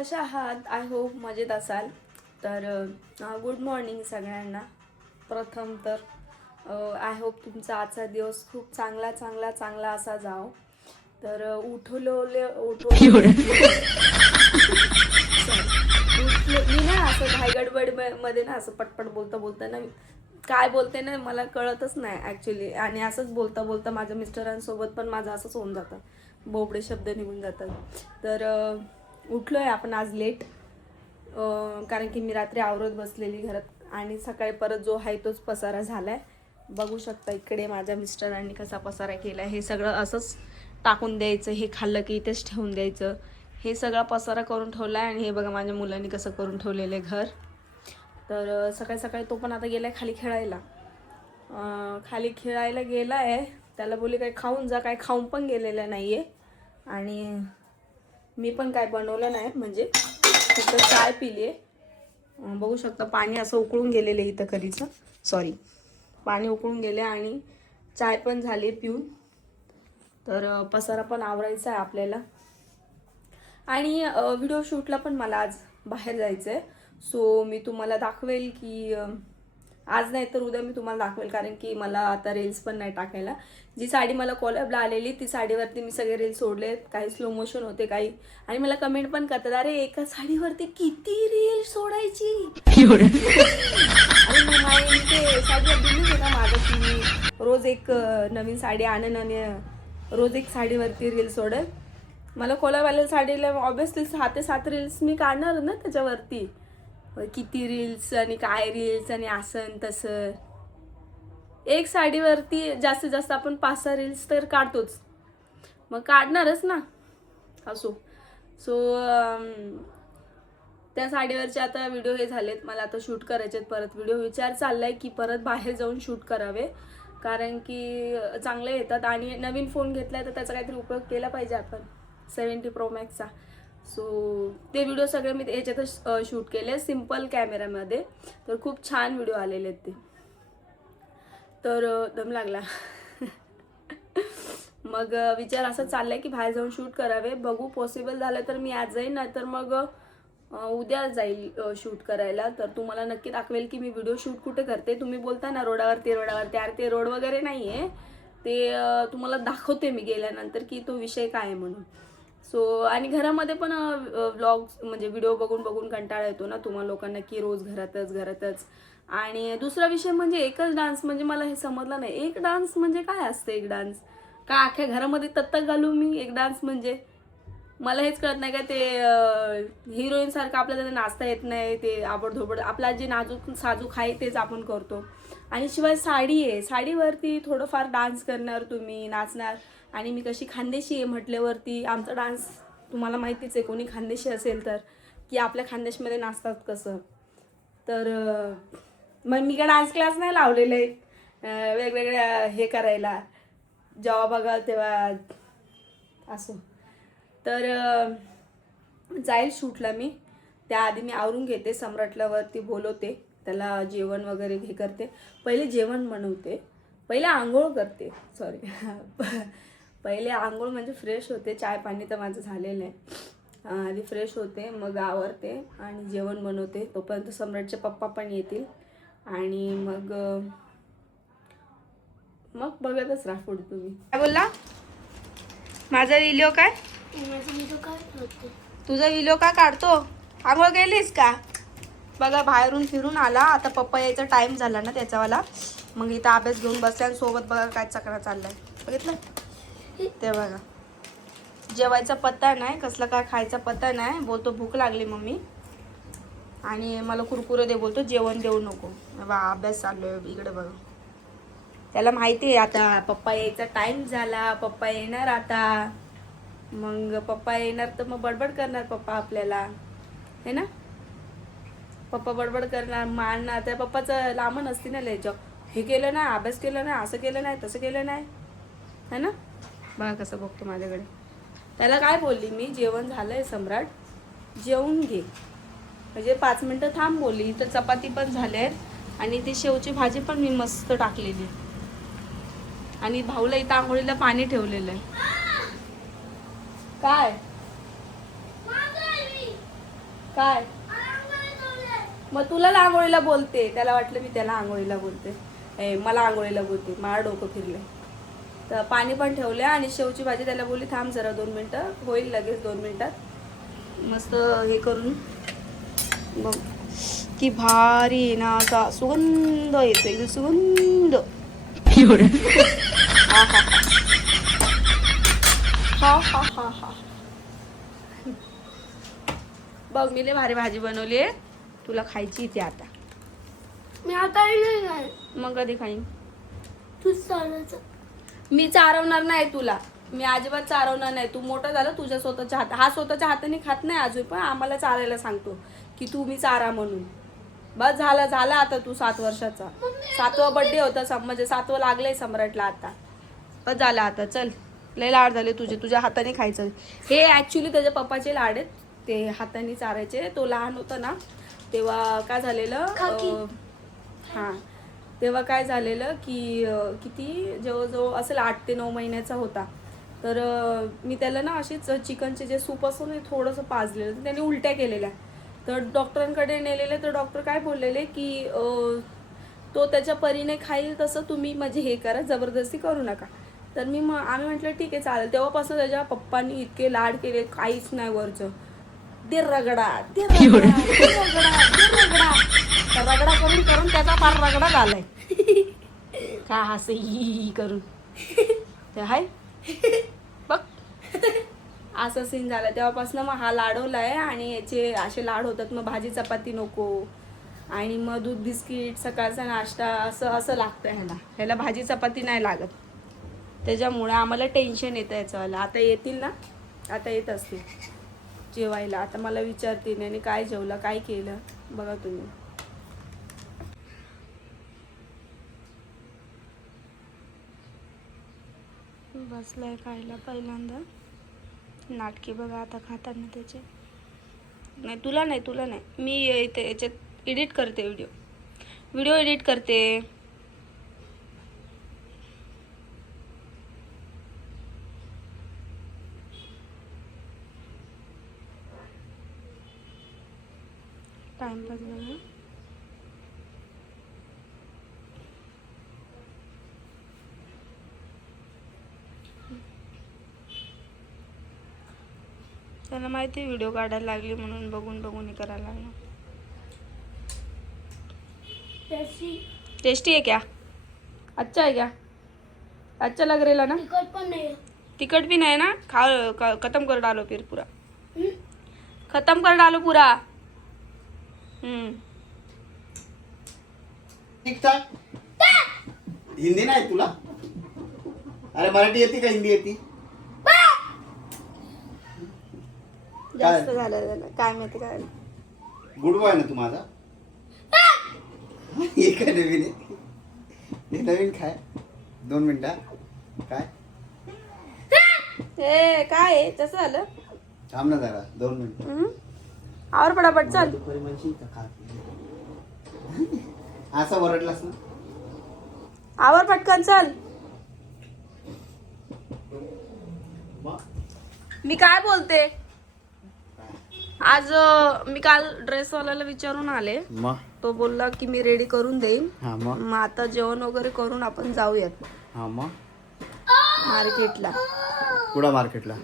कशा आहात? I hope मजेत असाल. तर गुड मॉर्निंग सगळ्यांना. प्रथम तर आय होप तुमचा आजचा दिवस खूप चांगला चांगला चांगला असा जाओ. तर उठवले मी ना असं घाईगडबडमध्ये ना असं पटपट बोलता बोलता ना काय बोलते ना मला कळतच नाही ॲक्च्युली. आणि असंच बोलता बोलता माझ्या मिस्टरांसोबत पण माझं असंच होऊन जातं, बोबडे शब्द निघून जातात. तर उठलो आहे आपण आज लेट, कारण की मी रात्री आवरत बसलेली घरात आणि सकाळी परत जो आहे तोच पसारा झाला आहे. बघू शकता इकडे माझ्या मिस्टरांनी कसा पसारा केला आहे. हे सगळं असंच टाकून द्यायचं, हे खाल्लं की इथेच ठेवून द्यायचं, हे सगळा पसारा करून ठेवला आहे. आणि हे बघा माझ्या मुलांनी कसं करून ठेवलेलं आहे घर. तर सकाळी सकाळी तो पण आता गेला आहे खाली खेळायला. खाली खेळायला गेला आहे. त्याला बोलले काय खाऊन जा, काय खाऊन पण गेलेलं नाही आहे. आणि मी पण काय बनवलं नाही, म्हणजे फक्त चाय पिली आहे. बघू शकता पाणी असं उकळून गेलेलं आहे इथं कधीचं, सॉरी पाणी उकळून गेले आणि चाय पण झाली पिऊन. तर पसारा पण आवरायचा आहे आपल्याला. आणि व्हिडिओ शूटला पण मला आज बाहेर जायचं आहे. सो मी तुम्हाला दाखवेल की आज नाही तर उद्या मी तुम्हाला दाखवेल, कारण की मला आता रील्स पण नाही टाकायला. जी साडी मला कोलॅबला आलेली ती साडीवरती मी सगळे रील्स सोडलेत. काही स्लो मोशन होते काही, आणि मला कमेंट पण करतात अरे एका साडीवरती किती रील सोडायची. आणि मी ते साडीवर दिलीच आहे ना माझं की रोज एक नवीन साडी आणन आणि रोज एक साडीवरती रील सोडेल. मला कोलॅबवाल्या साडीला ऑब्विसली 6 ते 7 रील्स मी काढणार ना त्याच्यावरती. किती रील्स आणि काय रील्स आणि असं तसं. एक साडीवरती जास्तीत जास्त आपण 5-6 रील्स तर काढतोच, मग काढणारच ना असो. सो त्या साडीवरचे आता व्हिडिओ हे झालेत. मला आता शूट करायचे परत व्हिडिओ. विचार चाललाय की परत बाहेर जाऊन शूट करावे, कारण की चांगले येतात. आणि नवीन फोन घेतलाय तर त्याचा काहीतरी उपयोग केला पाहिजे आपण, 70 Pro Maxचा. सो ते व्हिडिओ सगळे मी याच्यातच शूट केले सिम्पल कॅमेरामध्ये. तर खूप छान व्हिडिओ आलेले आहेत ते. तर दम लागला. मग विचार असा चाललाय की बाहेर जाऊन शूट करावे. बघू पॉसिबल झालं तर मी आज जाईन, नाही तर मग उद्या जाईल शूट करायला. तर तुम्हाला नक्की दाखवेल की मी व्हिडिओ शूट कुठे करते. तुम्ही बोलता ना रोडावरती अरे ते रोड वगैरे नाही आहे ते, तुम्हाला दाखवते मी गेल्यानंतर की तो विषय काय आहे म्हणून. सो आणि घरामध्ये पण व्लॉग्स म्हणजे व्हिडिओ बघून बघून कंटाळा येतो ना तुम्हा लोकांना की रोज घरातच. आणि दुसरा विषय म्हणजे एकच डान्स, म्हणजे मला हे समजलं नाही एक डान्स म्हणजे काय असतं. एक डान्स का अख्ख्या घरामध्ये तत्तक घालू मी एक डान्स म्हणजे? मला हेच कळत नाही का ते हिरोईन सारखं आपल्याला नाचता येत नाही. ते आबडधोबड आपला जे नाजूक साजूक आहे तेच आपण करतो. आणि शिवाय साडी आहे, साडीवरती थोडंफार डान्स करणार तुम्ही, नाचणार. आणि मी कशी खानदेशी आहे म्हटल्यावरती आमचा डान्स तुम्हाला माहितीच आहे, कोणी खानदेशी असेल तर, की आपल्या खानदेशमध्ये नाचतात कसं. तर मग मी काय डान्स क्लास नाही लावलेले वेगवेगळ्या हे करायला, जेव्हा बघा तेव्हा असं. तर जाईल शूटला मी. त्याआधी मी आवरून घेते, सम्राटला वरती बोलवते, त्याला जेवण वगैरे हे करते. पहिले जेवण बनवते, पहिले आंघोळ करते, सॉरी पहिले आंघोळ म्हणजे फ्रेश होते. चाय पाणी तर माझं झालेलं आहे. आधी फ्रेश होते, मग आवरते आणि जेवण बनवते. तोपर्यंत सम्राटचे पप्पा पण येतील आणि मग बघतच राहा पुढे. तुम्ही काय बोलला? माझा व्हिडिओ काय? तुझा व्हिडिओ का काढतो? आंघोळ गेलीस का? बघा बाहेरून फिरून आला, आता पप्पा यायचा टाइम झाला ना त्याच्यावाला. मग इथं अभ्यास घेऊन बसल्या आणि सोबत बघा काय चक्रा चाललाय, बघितलं ते बघा. जेवायचा पत्ता नाही, कसला काय खायचा पत्ता नाही. बोलतो भूक लागली मम्मी आणि मला कुरकुरे दे बोलतो, जेवण देऊ नको. बा अभ्यास चाललोय इकडे बघा. त्याला माहिती आहे आता पप्पा यायचा टाइम झाला, पप्पा येणार आता. मग पप्पा येणार तर मग बडबड करणार पप्पा आपल्याला, है ना. पप्पा बडबड करणार, मारणार. त्या पप्पाचं लांबण असते ना लय, हे केलं नाही, अभ्यास केलं नाही, असं केलं नाही, तसं केलं नाही, है ना. बघा कसं बघतो माझ्याकडे. त्याला काय बोलली मी, जेवण झालंय सम्राट, जेवून घे. म्हणजे 5 मिनटं थांब बोलली. तर चपाती पण झाल्यात आणि ती शेवची भाजी पण मी मस्त टाकलेली. आणि भाऊला इथं आंघोळीला पाणी ठेवलेलं आहे. काय काय मग तुला आंघोळीला बोलते, त्याला वाटलं मी त्याला आंघोळीला बोलते, मला आंघोळीला बोलते, मला डोकं फिरले. तर पाणी पण ठेवले आणि शेवची भाजी त्याला बोलली थांब जरा 2 मिनटं, होईल लगेच 2 मिनटात. मस्त हे करून बघ की भारी ना, असा सुगंध येतो, सुगंध. हा हा हा हा. बघ मी लय भारी भाजी बनवली आहे, तुला खायची इथे आता. मी आता नाही. मग कधी खाईन? तू चालायचं. मी चारवणार नाही तुला, मी अजिबात चारवणार नाही. तू मोठा झाला तुझ्या स्वतःच्या हात, हा स्वतःच्या हाताने खात नाही अजून, पण आम्हाला चारायला सांगतो की तू मी चारा म्हणून. बस झाला आता तू 7 वर्षाचा. 7वा बर्थडे होता, म्हणजे 7वं लागलंय सम्राटला आता. बस झाला आता, चल. लय लाड झाले तुझे, तुझ्या हाताने खायचं. हे ऍक्च्युली त्याच्या पप्पाचे लाड आहेत, ते हाताने चारायचे. तो लहान होता ना तेव्हा काय झालेलं, हां तेव्हा काय झालेलं की किती जवळजवळ असेल 8 ते 9 महिन्याचा होता. तर मी त्याला ना अशीच चिकनचे जे सूप असतो ना थोडंसं पाजलेलं, तर त्याने उलट्या केलेल्या. तर डॉक्टरांकडे नेलेले, तर डॉक्टर काय बोललेले की तो त्याच्या परीने खाईल तसं तुम्ही म्हणजे हे करा, जबरदस्ती करू नका. तर आम्ही म्हटलं ठीक आहे चालेल. तेव्हापासून त्याच्या पप्पांनी इतके लाड केले, काहीच नाही वरचं. ते रगडा रगडा करून करून त्याचा फार रगडा झालाय. काय हसे ही करून ते हाय बघ, असं सीन झालं. तेव्हापासून मग हा लाडवलाय आणि याचे असे लाड होतात. मग भाजी चपाती नको आणि मग दूध बिस्किट सकाळचा नाश्ता असं लागतं ह्याला भाजी चपाती नाही लागत. त्याच्यामुळे आम्हाला टेन्शन येतं याचं. आता येतील ना, आता येत असतील जेवायला. आता मला विचारतील आणि काय जेवला काय केलं बघा तुम्ही. बसलाय खायला पहिल्यांदा. नाटके बघा आता खाताना त्याचे. नाही तुला नाही मी इथे याच्यात एडिट करते, व्हिडिओ एडिट करते. टाइमपास बघा. त्याला माहिती व्हिडिओ काढायला लागली म्हणून बघून हे करायला लागला. टेस्टी है क्या? अच्छा है क्या? अच्छा लग रहा ना? टिकट भी नहीं ना? खत्म कर डालो फिर पूरा. खत्म कर डालो पूरा. ठीक ठाक. हिंदी नाही तुला? अरे मराठी येते का हिंदी येते? जास्त झालं काय माहिती काय. गुड बॉय ना तू माझा. हे काय नवीन आहे? हे नवीन खाय. 2 मिनिटं काय हे काय आहे तसं झालं. थांब ना जरा 2 मिनिटं. आवर पटापट चल. असं वरडलास ना. आवर पटकन चल. मी काय बोलते, आज मी काल ड्रेसवाल्याला विचारून आले. तो बोलला की मी रेडी करून देईन. मग आता जेवण वगैरे करून आपण जाऊयात मार्केटला. कुठं मार्केटला?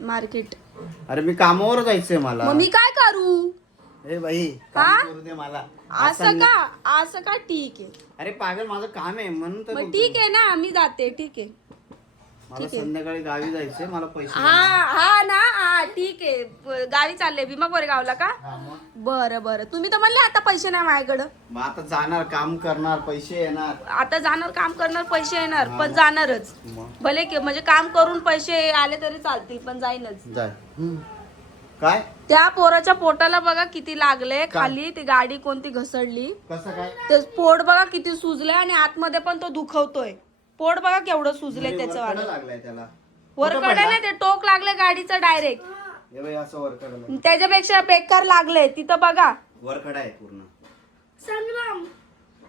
मार्केट. अरे मी कामावर जायचंय मला. मग मी काय करू? ए बाई काम करू दे मला. असं का ठीक आहे. अरे पागल माझं काम आहे म्हणून तर. मग ठीक आहे ना, मी जाते. ठीक आहे. मला संध्याकाळी गावी जायचंय, मला पैसे. हा ना, ठीक आहे. गावी चालले भीमा कोरेगावला का? बरं तुम्ही तर म्हणले आता पैसे नाही माझ्याकडं. मग आता जाणार, काम करणार, पैसे येणार. आता जाणार, काम करणार, पैसे येणार, पण जाणारच. भले की म्हणजे काम करून पैसे आले तरी चालतील, पण जाईनच. जाय. काय त्या पोराच्या पोटाला बघा किती लागले खाली. ती गाडी कोणती घसरली. कसं काय? ते पोट बघा किती सुजलंय आणि आतमध्ये पण तो दुखवतोय. पोट बघा केवढं सुजलंय त्याचं वाला. लागलाय त्याला. वरकडे नाही, ते टोक लागले गाडीचं डायरेक्ट. हे बाई असं वरकडे. त्याच्यापेक्षा बेकार लागले तिथं बघा. वरकडा आहे पूर्ण. संग्राम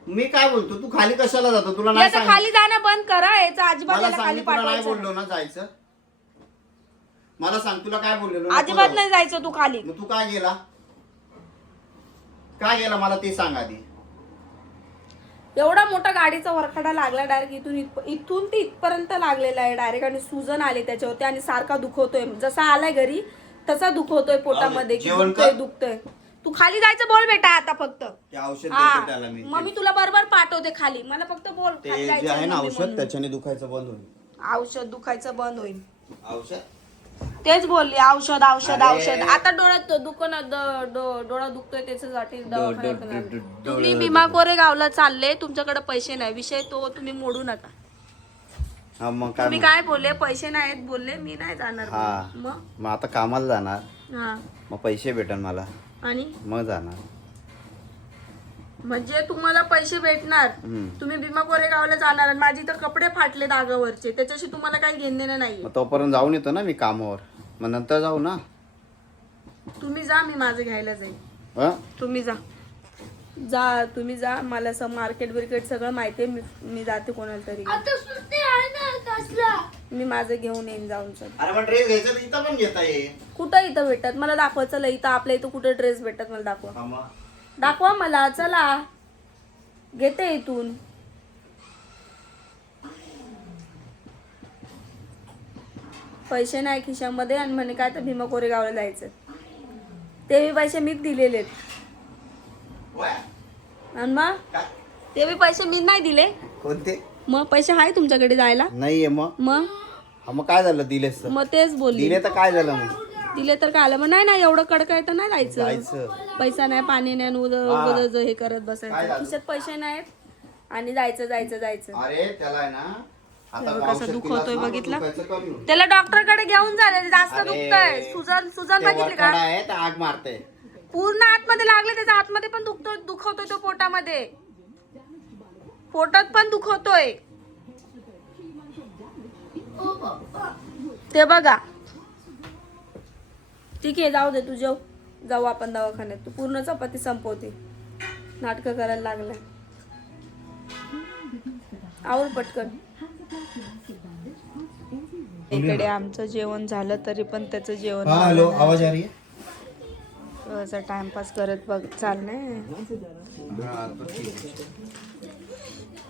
मी काय बोलतो, तू खाली कशाला जातो? तुला नाही याचं खाली जाणं बंद करा. याचं अजिबात मला याला खाली सांगितलं नाही पाठवायचं बोललो ना जायचं. मला सांग तुला काय बोललेलो? अजिबात नाही जायचं तू खाली. मग तू काय गेला? काय गेला मला ते सांग आधी. एवढा मोठा गाडीचा वरखडा लागला डायरेक्ट इथून ते इथपर्यंत लागलेला आहे डायरेक्ट. आणि सुजन आले त्याच्यावरती आणि सारखा दुखवतोय. जसा आलाय घरी तसा दुखवतोय पोटामध्ये की जेवण दुखतोय कर. दुखतोय. तू खाली जायचं बोल बेटा आता फक्त. ते औषध हा देतो त्याला मी. मग मी तुला बरोबर पाठवते खाली. मला फक्त बोल ते खाली जे जायचं आहे ना मम्मी औषध म्हणून. त्याच्याने दुखायचं बंद होईल. औषध दुखायचं बंद होईल. औषध तेच बोलली औषध औषध अरे. औषध. आता डोळ्यात डोळा दुखतोय त्याच्यासाठी दवाखान्यात. तुम्ही भीमा कोरेगावला चालले, तुमच्याकडे पैसे नाही. विषय तो तुम्ही मोडू नका. हा मग काय तुम्ही काय बोलले? पैसे नाहीत बोलले, मी नाही जाणार. हा. मग आता कामाला जाणार, हा मग पैसे भेटन मला, आणि मग जाणार. म्हणजे तुम्हाला पैसे भेटणार. तुम्ही भीमा कोरेगावला जाणार आणि माझी तर कपडे फाटले दागावरचे, त्याच्याशी तुम्हाला काही घेणं नाही. मग तोपर्यंत जाऊन येतो ना मी कामावर, मग नंतर जाऊ ना. तुम्ही जा, मी माझं घ्यायला जाईल. हं? तुम्ही तुम्ही जा. मला मार्केट बिर्केट सगळं माहिती आहे. मी जाते कोणाला तरी. आता सुट्टी आहे ना कसला. मी माझं घेऊन येईन जाऊन. सर अरे मग ड्रेस घ्यायचा तर इथं पण घेता येईल. कुठं इथं भेटतात मला दाखवा. चला इथं आपल्या इथं कुठं ड्रेस भेटतात मला दाखवा. दाखवा मला. चला घेते इथून. पैसे नाही खिशामध्ये आणि म्हणे काय तर भीमा कोरेगावला जायचं. ते पैसे मीच दिलेले आणि मग ते पैसे मी नाही दिले. कोणते? मग पैसे आहे तुमच्याकडे जायला? नाहीये. मग मग काय झालं? दिलेस तर? मग तेच बोलली. दिले तर काय झालं? मग दिले तर काय आलं? मग नाही एवढं कडक आहे तर नाही जायचं. जायचं. पैसा नाही, पाणी नाही, उगाच हे करत बसायचं. खिशात पैसे नाहीत आणि जायचं. अरे त्याला आहे ना आता कसं दुखवतोय बघितलं? दुखायचं कमी होईल. त्याला डॉक्टरकडे घेऊन जायला. जास्त अरे, दुखतंय. सुजन ते बघितली का? वरकडा आहे तर आग मारते. पूर्ण आतमध्ये लागले. त्याच्या आतमध्ये पण दुखवतोय तो पोटामध्ये. पोटात पण दुखवतोय ओ पप्पा. ते बघा. ठीक आहे जाऊ दे. तू जाऊ आपण दवाखान्यात. तू पूर्ण चपाती संपवते. नाटकं करायला लागलाय. आवर पटकन. इकडे आमचं जेवण झालं तरी पण त्याचं जेवण हॅलो, आवाज आ रही है? असं टाइमपास करत बघ चाललंय.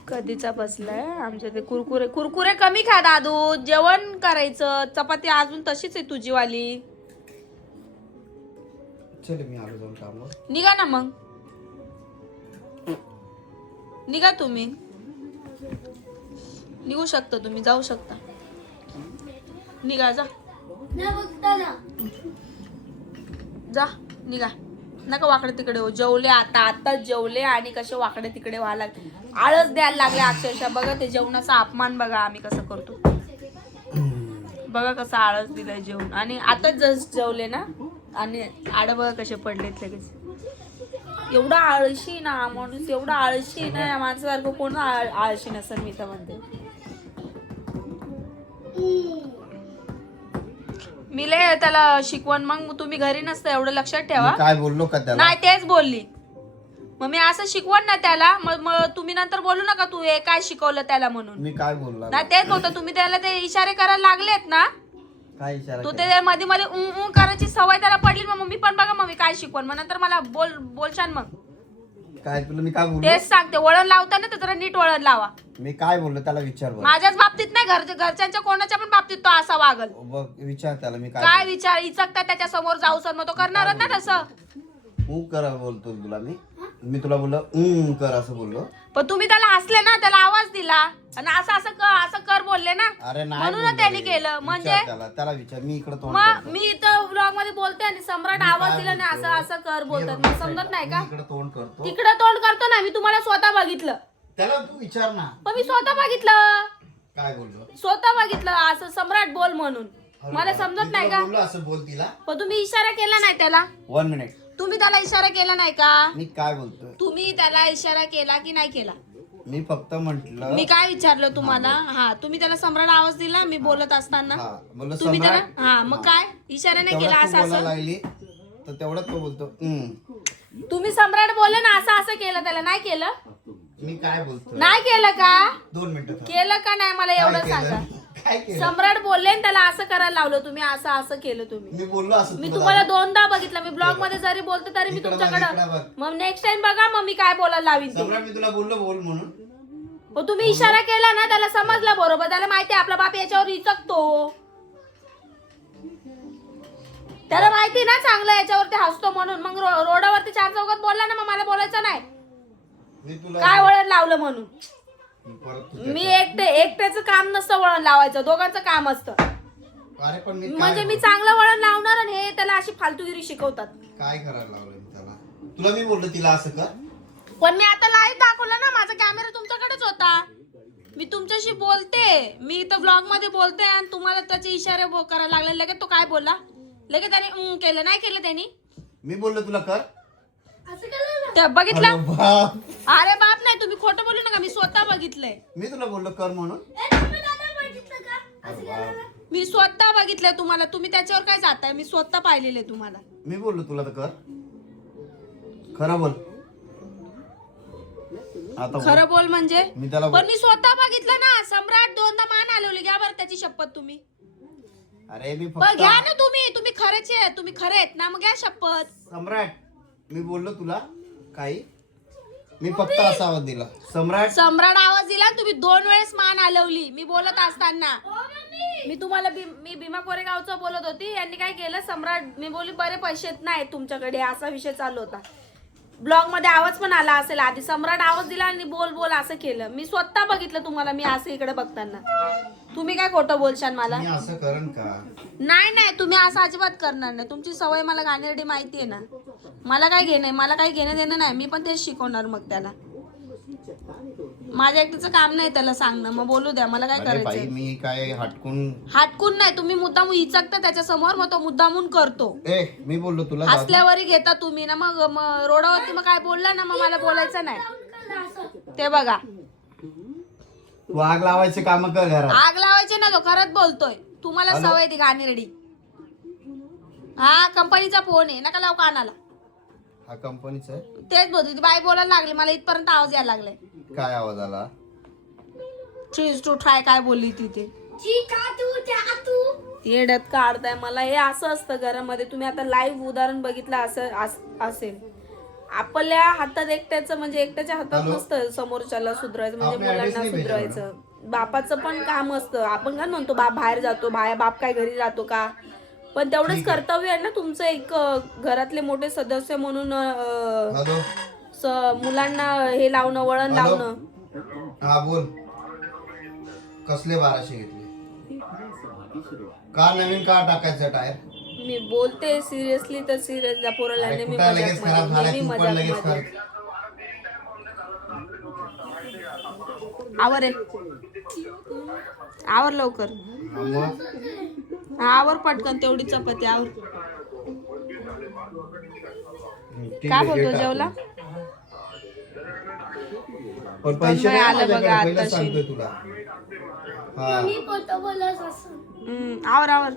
कधीचा बसलाय आमच्या ते. कुरकुरे कमी खा दादू. जेवण करायचं. चपाती अजून तशीच आहे तुझी वाली. चल मी आलो जाऊन कामावर. निघा ना मग. निघा तुम्ही. निघू शकता तुम्ही. जाऊ शकता. निघा. नाही बघता ना. जा निघा. नका वाकडे तिकडे हो. जेवले आता जेवले आणि कसे वाकडे तिकडे व्हायला लागले. आळस द्यायला लागले अक्षरशः. बघा ते जेवणाचा अपमान बघा आम्ही कसं करतो. बघा कसा आळस दिलाय जेवण. आणि आता जस्ट जेवले ना आणि आड बघा कसे पडलेत लगेच. एवढा आळशी ना माणूस. एवढा आळशी ना या माणसासारखं कोण आळशी नसेल मी तर म्हणते. मी लय त्याला शिकवण. मग तुम्ही घरी नसता एवढं लक्षात ठेवा. काय बोललो का त्याला? नाही तेच बोलली. मग मी असं शिकवण ना त्याला. मग तुम्ही नंतर बोलू नका तू हे काय शिकवलं त्याला म्हणून. मी काय बोलला? नाही तेच बोलतो. तुम्ही त्याला ते इशारे करायला लागलेत ना. काय इशारा तू केला? ते मध्ये मध्ये करायची सवय त्याला पडली. मग मी पण बघा मग मी काय शिकवण. मग नंतर मला बोलशान मग. काय तुला मी काय बोललो? तेच सांगते. वळण लावताना तर जरा नीट वळण लावा. मी काय बोललो त्याला विचार बरं. माझ्याच बाबतीत नाही, घरच्यांच्या कोणाच्या पण बाबतीत तो असा वागल. बघ विचार त्याला मी काय विचार इचकता त्याच्या समोर जाऊ सर. मग तो करणारच ना तसं. करा बोलतो तुला मी तुला बोललो कर असं बोललो. पण तुम्ही त्याला हसले ना. त्याला आवाज दिला आणि असं कर बोलले ना. अरे नाही म्हणून बोललो त्यांनी रे. केलं. म्हणजे त्याला विचार. मी इकडे तोंड मग करतो. मी इथं व्लॉग मध्ये बोलते आणि सम्राट आवाज दिला नाही. असं कर बोलतात. मग समजत नाही का? मी इकडे तोंड करतो. तिकडे तोंड करतो ना. मी तुम्हाला स्वतः बघितलं. त्याला तू विचार ना. पण मी स्वतः बघितलं. काय बोललो? स्वतः बघितलं असं सम्राट बोल म्हणून. मला समजत नाही का? बोललो असं बोल तिला. पण तुम्ही इशारा केला नाही त्याला. 1 मिनिट. तुम्ही त्याला इशारा केला नाही का? मी काय बोलतोय? तुम्ही त्याला इशारा केला की नाही केला? मी फक्त म्हंटल. मी काय विचारलं तुम्हाला? हा तुम्ही त्याला सम्राट आवाज दिला मी बोलत असताना. तुम्ही त्याला हा मग काय इशाऱ्याने केला असं लागली तर तेवढं तो बोलतो तुम्ही सम्राट बोलले ना असं केलं त्याला. नाही केलं? मी काय बोलतो? नाही केलं का? 2 मिनिटं केलं का नाही मला एवढं सांगा. काय केलं सम्राट बोलले आणि त्याला असं करायला लावलं तुम्ही, असं असं केलं तुम्ही. मी बोललो असं मी तुला तुम्हाला दादा. दोनदा बघितलं, मी ब्लॉग मध्ये जरी बोलते तरी मी इकडं बघ, तुमच्याकडे. इकडं बघ. मग नेक्स्ट टाइम बघा मग मी काय बोलायला लावीन ते. सम्राट मी तुला बोललो बोल म्हणून. हो तुम्ही इशारा केला ना त्याला समजलं बरोबर, त्याला माहिती आहे आपला बाप याच्यावर इचकतो, त्याला माहिती ना चांगलं याच्यावरती हसतो म्हणून. मग रोडावरती चार चौकात बोलला ना मग मला बोलायचं नाही मी तुला काय वळण लावलं म्हणून. परत तू मी एकट्याचं काम नसतं वळण लावायचं, दोघांचं काम असतं. अरे पण मी म्हणजे काय मी चांगलं वळण लावणार आणि हे त्याला अशी फालतूगिरी शिकवतात. काय करायला लावलं मी त्याला? तुला मी बोललो तिला असं कर. पण मी आता लाईव्ह दाखवलं ना, माझा कॅमेरा तुमच्याकडेच होता, मी तुमच्याशी बोलते, मी इथं व्लॉग मध्ये बोलते आणि तुम्हाला त्याचे इशारे करायला लागले. लगेच तो काय बोलला, लगेच त्याने केलं, नाही केलं त्यांनी. मी बोललो तुला कर. असं केलं ना. ते बघितलं? अरे बाप. अरे बाप नाही, तुम्ही खोटं बोलू नका, मी स्वतः बघितलंय. मी तुला बोललो कर म्हणून. तुम्ही दादा बघितलं का? असं केलं ना. मी स्वतः बघितलंय तुम्हाला, तुम्ही त्याच्यावर काय जाताय, मी स्वतः पाहिलेले तुम्हाला. मी बोललो तुला तर कर. खरं बोल आता बोल. खरं बोल म्हणजे मी त्याला पण मी स्वतः बघितलं ना. सम्राट दोनदा मान हलवली, घ्या बरं त्याची शपथ तुम्ही. अरे मी बघ फक्त घ्या ना तुम्ही खरेच आहे, तुम्ही खरे आहेत ना, मग घ्या शपथ. सम्राट मी बोललो तुला काही, मी फक्त असा आवाज दिला सम्राट आवाज दिला आणि तुम्ही 2 वेळेस मान हलवली मी बोलत असताना. हो मम्मी. मी तुम्हाला मी भीमा कोरेगावचं बोलत होती, यांनी काय केलं, सम्राट मी बोलली बरे पैसे नाही तुमच्याकडे, असा विषय चालू होता. ब्लॉग मध्ये आवाज पण आला असेल आधी, सम्राट आवाज दिला आणि बोल असं केलं. मी स्वतः बघितलं तुम्हाला, मी असं इकडे बघताना. तुम्ही काय खोटं बोलशाल मला? मी असं करण का? नाही तुम्ही असं अजिबात करणार नाही, तुमची सवय मला घाणेरडी माहिती आहे ना. मला काय घेणं देणं नाही, मी पण तेच शिकवणार मग त्याला. माझ्या एकटीचं काम नाही त्याला सांगणं, मग बोलू द्या, मला काय अरे बाई करायचं. मी काय हटकून नाही, तुम्ही मुद्दाम इचकता त्याच्या समोर, मग तो मुद्दामून करतो. मी बोललो तुला दादा. हसल्यावरही घेता तुम्ही ना, मग रोडावरती मग काय बोलला ना, मग मला बोलायचं नाही. ते बघा, तू आग लावायचे काम कर घरात. आग लावायची ना, तो खरंच बोलतोय. तुम्हाला हॅलो? सवय ती घाणेरडी. हा कंपनीचा फोन आहे, नका लावू कानाला. हा कंपनीचा आहे. तेच बोलतो, ती बाई बोलायला लागली, मला इथपर्यंत आवाज यायला लागलाय. काय आवाज आला? चीज टू ट्राय काय बोलली तिथे. येड्यात काढताय मला. हे असं असतं घरामध्ये. तुम्ही आता लाईव्ह उदाहरण बघितलं असेल. आपल्या हातात एकट्याचं म्हणजे एकट्याच्या हातात हॅलो? नसतं समोरच्याला सुधरायचं, म्हणजे आपने ऍड्रेस मुलांना नाही भेजला सुधरायचं. बापाचं पण काम असतं. आपण काय म्हणतो बाप बाहेर जातो, बाप काय घरी राहतो का, पण तेवढंच ठीक आहे. कर्तव्य आहे ना तुमचं एक घरातले मोठे सदस्य म्हणून हॅलो मुलांना हे लावणं, वळण हॅलो? लावणं. हा बोल. कसले 1200 घेतले? का नवीन का टाकायचं टायर? मी बोलते सिरियसली तर सिरियस पोराला अरे नेहमी कुठं लगेच खराब झाला, नेहमी तू पण लगेच मजाक खराब. आवर लवकर, हा, मग आवर पटकन, तेवढी चपाती आवर. ठीक काय आहे, बोलतो, घे टाकून. जेवला? पण पैसे तन्मय नाही आलं माझ्याकडे, बघा पहिलं आताशी. सांगतोय तुला. हा मी खोटं बोलत असं. आवर